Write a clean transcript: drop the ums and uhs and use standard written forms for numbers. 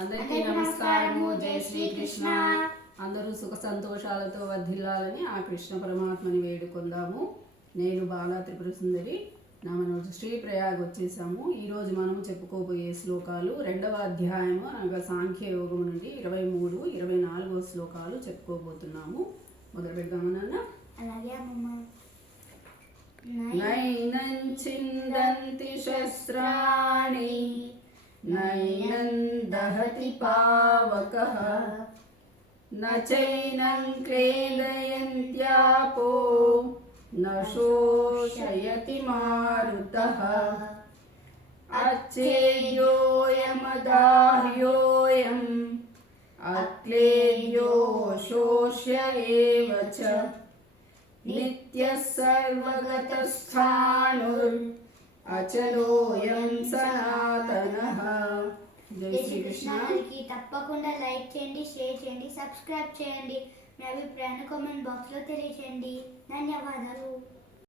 అందరికీ నమస్కారము. జై శ్రీకృష్ణ. అందరూ సుఖ సంతోషాలతో వర్ధిల్లాలని ఆ కృష్ణ పరమాత్మని వేడుకుందాము. నేను బాలా త్రిపుర సుందరి. మనోజు శ్రీ ప్రయాగ్ వచ్చేసాము. ఈరోజు మనము చెప్పుకోబోయే శ్లోకాలు 2వ అధ్యాయము అనగా సాంఖ్య యోగము నుండి 23, 24 శ్లోకాలు చెప్పుకోబోతున్నాము. మొదలు పెడదాము నాన్న. అలాగే అమ్మమ్మ. నైనం చిందంతి శస్త్రాణి నైనం దహతి పావకః న చైనం క్లేదయంత్యాపో న శోషయతి మారుతః అచ్ఛేద్యోయమదాహ్యోయం అక్లేద్యో శోష్య ఏవ చ నిత్యః సర్వగతస్థాణుర్ అచలోయం సనాతనః. జై శ్రీకృష్ణ. తప్పకుండా లైక్ చేయండి, షేర్ చేయండి, సబ్స్క్రైబ్ చేయండి. మీ అభిప్రాయాన్ని కామెంట్ బాక్స్లో తెలియచేయండి. ధన్యవాదాలు.